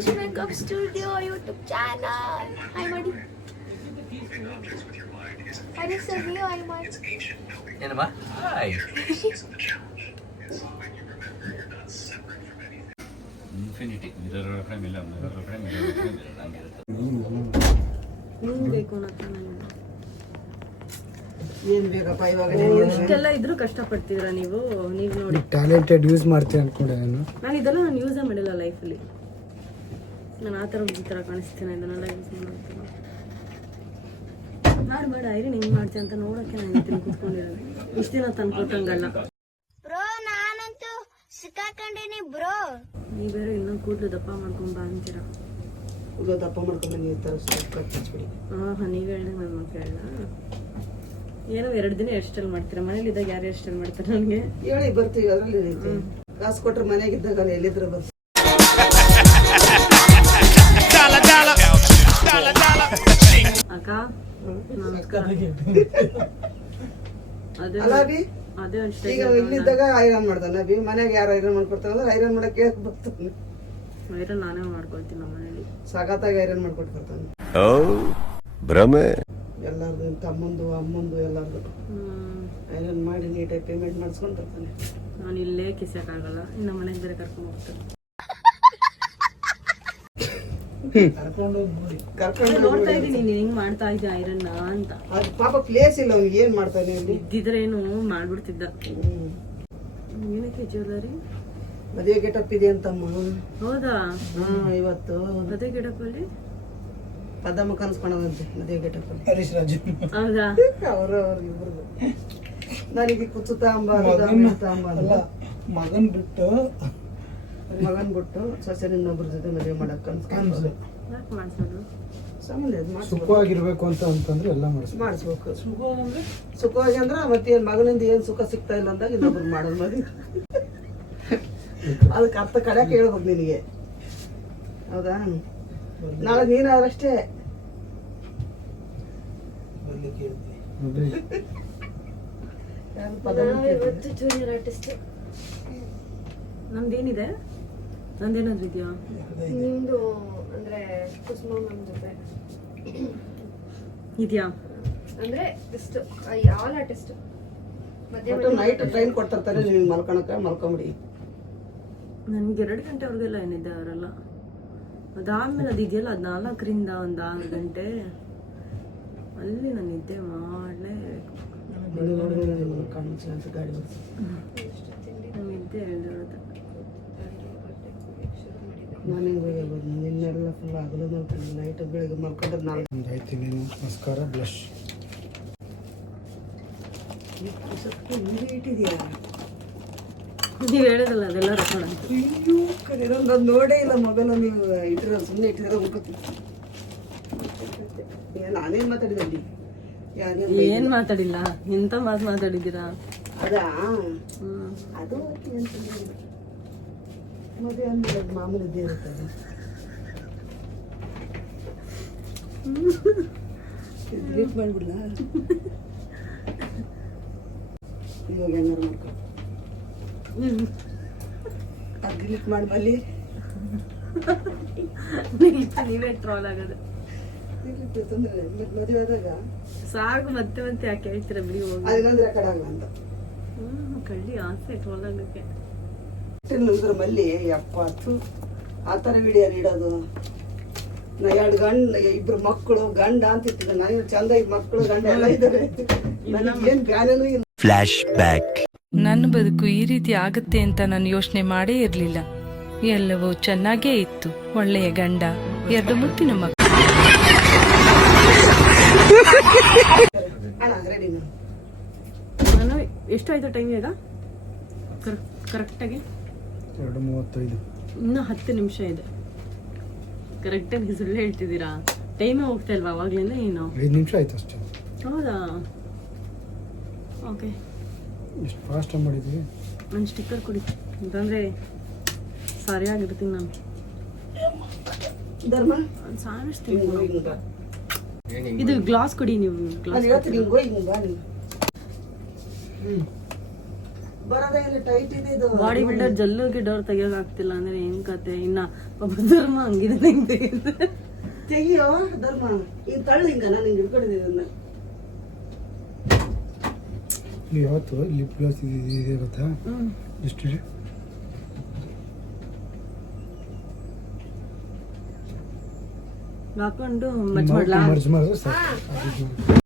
ಖುಷಿ makeup studio YouTube channel. Hi ಮಾಡಿ. Hi sir, ನೀವು ಹಾಯ್ ಮಾಡಿ. ಏನಮ್ಮ? ಹಾಯ್. ಇನ್ಫಿನಿಟಿ ಮಿರರ್ ಒಳಗಡೆ ಮಿರರ್ ಒಳಗಡೆ ಮಿರರ್ ಹಂಗಿರುತ್ತೆ. ನಿಂಗೆ ಬೇಕು ಅನ್ನೋಕೆ ನಾನು ಏನ್ ಬೇಕಪ್ಪ ಇವಾಗ? ಇಷ್ಟೆಲ್ಲ ಇದ್ರೂ ಕಷ್ಟಪಡ್ತೀರಾ ನೀವು ನೋಡಿ. ಟ್ಯಾಲೆಂಟೆಡ್ ಯೂಸ್ ಮಾಡ್ತೀನಿ ಅನ್ಕೊಂಡೆ ನಾನು ಇದೆಲ್ಲ ನಾನು ಯೂಸೇ ಮಾಡಿಲ್ಲ ಲೈಫಲ್ಲಿ. ನಾನು ಆ ಥರ ಈ ಥರ ಕಾಣಿಸ್ತೀನಿ, ಇದನ್ನೆಲ್ಲ ಯೂಸ್ ಮಾಡ್ತೀನಿ. ಮಾಡಿ ಐರಿನ್ ಹೆಂಗೆ ಮಾಡ್ತೀನಿ ಅಂತ ನೋಡೋಕ್ಕೆ ನಾನು ಕೂತ್ಕೊಂಡಿರೋದು. ಇಷ್ಟು ದಿನ ತಂದ್ಕೊಟ್ಟಂಗಲ್ಲ ಬ್ರೋ, ನಾನಂತೂ ಸಿಕ್ಕಾಕೊಂಡಿನಿ ಬ್ರೋ. ನೀವು ಬೇರೆ ಇನ್ನೂ ಕೂದಲು ದಪ್ಪ ಮಾಡ್ಕೊಂಡು ಬಾ ಅಂತೀರಾ. ಕೂದಲು ದಪ್ಪ ಮಾಡ್ಕೊಂಡು ನೀವು ಥರ ಕಚ್ಚಿಬಿಡಿ. ಹಾಂ, ನೀವು ಹೇಳಿದ್ರೆ ನನ್ನ ಮಕ್ಕಳು ಹೇಳ. ಏನೋ 2 ದಿನ ಹೇರ್ ಸ್ಟೈಲ್ ಮಾಡ್ತೀರಾ? ಮನೇಲಿ ಇದ್ದಾಗ ಯಾರು ಹೇರ್ ಸ್ಟೈಲ್ ಮಾಡ್ತಾರೆ? ನನಗೆ ಹೇಳಿ ಬರ್ತೀವಿ, ಅದರಲ್ಲಿ ಏನೈತೆ? ಕಾಸು ಕೊಟ್ರೆ ಮನೆಯಾಗಿದ್ದಾಗ ಎಲ್ಲಿದ್ರು ಬರ್ತೀವಿ. ಅಕ್ಕ ಅದೇ ಈಗ ಇಲ್ಲಿದ್ದಾಗ ಐರನ್ ಮಾಡ್ತಾನೆ ಬಿ, ಮನ್ಯಾಗ ಯಾರು ಐರನ್ ಮಾಡ್ಕೊಡ್ತಾರ ಅಂದ್ರೆ ಐರನ್ ಮಾಡಕ್ಕೆ ಬರ್ತಾನೆ. ಐರನ್ ನಾನೇ ಮಾಡ್ಕೊಳ್ತೀನಿ ನಮ್ಮ ಮನೇಲಿ. ಸಖತ್ತಾಗಿ ಐರನ್ ಮಾಡ್ಕೊಟ್ಬಿಡ್ತಾನೆ. ಭ್ರಮೆ ಎಲ್ಲಾರ್ದು, ತಮ್ಮಂದು ಅಮ್ಮಂದು ಎಲ್ಲಾರ್ದು ಐರನ್ ಮಾಡಿ ನೀಟಾಗಿ ಪೇಮೆಂಟ್ ಮಾಡಿಸ್ಕೊಂಡು ಬರ್ತಾನೆ. ನಾನು ಇಲ್ಲೇ ಕಿಸಕ್ಕಾಗಲ್ಲ, ನಮ್ಮ ಮನೆಗೆ ಬೇರೆ ಕರ್ಕೊಂಡು ಹೋಗ್ತಾರೆ. ಕರ್ಕೊಂಡು ನೋಡ್ತಾ ಇದ್ದೀನಿ ನೀನ್ ಹೆಂಗ್ ಮಾಡ್ತಾ ಇದ್ದೆ ಐರನ್ ಅಂತ. ಅದು ಪಾಪ ಪ್ಲೇಸ್ ಇಲ್ಲ ಅವ್ನಿಗೆ, ಏನ್ ಮಾಡ್ತಾನೆ ಇಲ್ಲಿ? ಇದ್ದಿದ್ರೇನು ಮಾಡ್ಬಿಡ್ತಿದ್ದ. ಏನಕ್ಕೆ ಜ್ಯುವೆಲ್ಲರಿ? ಮದುವೆ ಗೆಟಪ್ ಇದೆ ಅಂತಮ್ಮ. ಹೌದಾ? ಇವತ್ತು ಅದೇ ಗೆಟಪ್ ಅಲ್ಲಿ ಪದಮ್ಮ ಕನ್ಸ್ಕೊಳದಂತೆ ಮದುವೆ ಗೆಟಪ್ ಅಲ್ಲಿ. ಹರೀಶ್ ರಾಜು ಹೌದಾ? ಅವ್ರ ಇಬ್ರದು ನನಗೆ ಕುಚ್ಚುತ್ತ ಅಂಬ ಅಲ್ಲ, ಮಗನ್ ಬಿಟ್ಟು ಸೊಸೆನ ಇನ್ನೊಬ್ರ ಜೊತೆ ಮದುವೆ ಮಾಡಕ್ ಕನ್ಸ್ಕೊಂಡು ಯಾಕೆ ಮಾಡ್ಸೋದು? ಸಾಮಾನ್ಯ ಸುಖವಾಗಿರ್ಬೇಕು ಅಂತಂದ್ರೆ ಎಲ್ಲ ಮಾಡಿಸ್ಬೇಕು. ಸುಖವಾಗಿ ಅಂದ್ರ ಮತ್ತೆ ಮಗನಿಂದ ಏನ್ ಸುಖ ಸಿಗ್ತಾ ಇಲ್ಲ ಅಂದಾಗ ಇನ್ನೊಬ್ರು ಮಾಡೋದು ಮದುವೆ. ಅದಕ್ಕೆ ಅರ್ಥ ಕಡೆಯಕ್ಕೆ ಹೇಳ್ಬೇಕು ನಿನಗೆ, ಹೌದಾ? ನಾಳೆ ನೀನಾದ್ರಷ್ಟೇ. ಇವತ್ತು ಜೂನಿಯರ್ ಆರ್ಟಿಸ್ಟ್. ನಮ್ದೇನಿದೆ? ನಂದೇನಾದ್ರು ಇದೆಯಾ? ನಿಮ್ದು ಅಂದ್ರೆ ಕುಸುಮ ಮ್ಯಾಮ್ ಜೊತೆ ಇದೆಯಾ? ಅಂದ್ರೆ ಆಲ್ ಆರ್ಟಿಸ್ಟ್ ನೈಟ್ ಟ್ರೈನ್ ಕೊಡ್ತಿರ್ತಾರೆ, ನೀವು ಮಲ್ಕೊಳಕ ಮಲ್ಕೊಂಬಿಡಿ. ನನ್ಗೆ 2 ಗಂಟೆವರೆಗೆಲ್ಲ ಏನಿದೆ ಅವರೆಲ್ಲ. ಅದಾದ್ಮೇಲೆ ಅದಿದೆಯಲ್ಲ, ಅದು 4ರಿಂದ ಒಂದು 6 ಗಂಟೆ ಅಲ್ಲಿ ನಾನು ನಿದ್ದೆ ಮಾಡಲೇಬೇಕು. ಗಾಡಿ ನಿದ್ದೆ ಹೇಳಿರುತ್ತೆ. ನಾನು ನಿನ್ನೆಲ್ಲ ಫುಲ್ ಆಗಲು ಮಲ್ಕೊಂಡು ನೈಟ್ ಬೆಳಿಗ್ಗೆ ಮಲ್ಕೊಂಡ್ರೆ ನಾನು ಆಯ್ತು. ನೀನು ಮಸ್ಕಾರ ಬ್ಲಷ್ ಇಟ್ಟಿದ್ಯಾ? ನೀವು ಹೇಳಿದಲ್ಲ ಅದೆಲ್ಲ ರೆಕಾರ್ಡ್ ಅಂತ. ಅಯ್ಯೋ ಕರೆಯೋದು ನೋಡೇ ಇಲ್ಲ. ಮೊಬೈಲ್ ನೀವು ಇಟ್ಟಿರೋ ಸುಮ್ಮನೆ ಇಟ್ಟಿದ್ರೆ ಉಳ್ಕೊತೀನಿ. ನಾನೇನು ಮಾತಾಡಿದೆ ಅಲ್ಲಿ? ಏನ್ ಮಾತಾಡಿಲ್ಲ? ಎಂತ ಮಾತು ಮಾತಾಡಿದ್ದೀರಾ? ಅದಾ ಅದು ಮದುವೆ ಅಂದ್ರೆ ಮಾಮೂಲಿ ಇದ್ದೇ ಇರುತ್ತದೆ. ಡಿಲೀಟ್ ಮಾಡಿಬಿಡ್ಲ ಇವಾಗ ಹೆಂಗಾರು ಮಾಡ್ಕೊ. ಅದು ಡಿಲೀಟ್ ಮಾಡಿ ಮಲ್ಲಿ ನೀವೇ ಟ್ರೋಲ್ ಆಗೋದು. ತೊಂದರೆ ಮದುವೆ ಆದಾಗ ಸಾಕು, ಮತ್ತೆ ಮತ್ತೆ ಯಾಕೆ ಹೇಳ್ತೀರಾ? ಬಿಡಿ ಹೋಗಿ. ಅದಿನೊಂದು ರೆಕಾರ್ಡ್ ಆಗಲ್ಲ ಅಂತ ಕಳ್ಳಿ ಆಸೆ ಟ್ರೋಲ್ ಆಗಕ್ಕೆ. ಮಲ್ಲಿ 70 ಆ ಥರ ವಿಡಿಯೋ ನೀಡೋದು. 2 ಗಂಡ 2 ಮಕ್ಕಳು ಗಂಡ ಅಂತ ಇರ್ತಿದ್ದೆ ನಾನು. ಚಂದ ಮಕ್ಕಳು ಗಂಡ ಎಲ್ಲ ಇದ್ದಾರೆ. ನನಗೇನು ಬ್ಯಾನೇನೂ ಇಲ್ಲ. Flash back. ನನ್ನ ಬದುಕು ಈ ರೀತಿ ಆಗುತ್ತೆ ಅಂತ ನಾನು ಯೋಚನೆ ಮಾಡೇ ಇರಲಿಲ್ಲ. ಎಲ್ಲವೂ ಚೆನ್ನಾಗೇ ಇತ್ತು. ಒಳ್ಳೆಯ ಗಂಡ, 2 ಮುತ್ತಿನ ಮಕ್ಕಳು. ನಾನು ಎಷ್ಟಾಯ್ತು ಟೈಮ್ ಈಗ? ಕರೆಕ್ಟಾಗಿ 2:35. ಇನ್ನೂ 10 ನಿಮಿಷ ಇದೆ. ಕರೆಕ್ಟಾಗಿ ಸುಳ್ಳು ಹೇಳ್ತಿದ್ದೀರಾ? ಟೈಮೇ ಹೋಗ್ತಾ ಇಲ್ವಾ ಅವಾಗ್ಲಿಂದ? ಏನು 5 ನಿಮಿಷ ಆಯ್ತು ಅಷ್ಟೇ. ಹೌದಾ? ಓಕೆ. ಎಷ್ಟು ಫಾಸ್ಟ್ ಮಾಡಿದ್ವಿ. ನನ್ನ ಸ್ಟಿಕ್ಕರ್ ಕೊಡಿ, ಅಂತಂದರೆ ಸರಿಯಾಗಿರ್ತೀನಿ ನಾನು. ಧರ್ಮ ಸಾರಿಸ್ತೀನಿ. ಇದು ಗ್ಲಾಸ್ ಕೊಡಿ ನೀವು. ಗ್ಲಾಸ್ ಬರೋದೇ ಇಲ್ಲ, ಟೈಟ್ ಇದೆ ಇದು. ಬಾಡಿ ಬಿಲ್ಡರ್ ಜಲ್ಲು ಗಿಡೋರ್ ತೆಗಿಯೋಕ್ ಆಗ್ತಿಲ್ಲ ಅಂದ್ರೆ ಏನ್ ಕತೆ. ಇನ್ನ ಒಬ್ಬ ಧರ್ಮ ಹಂಗಿದೆ ಹೆಂಗ್ ತೆಗಿಯುತ್ತೆ. ತೆಗಿಯೋ ಧರ್ಮ, ಈಗ ತಳ್ಳು ಹಿಂಗ, ನಾನು ಹಿಂಗೆ ಹಿಡ್ಕೊಂಡಿದ್ದೀನಿ ಇದನ್ನ. ಇಲ್ಲಿ ಯಾವತ್ತು ಲಿಪ್ ಗ್ಲಾಸ್ ಇದೆ ಗೊತ್ತಾ? ಎಷ್ಟು ಹಾಕೊಂಡು ಮಚ್ ಮಾಡ್ಲಾ? ಮರ್ಜ್ ಮಾಡಿದ್ರೆ ಸಾಕು.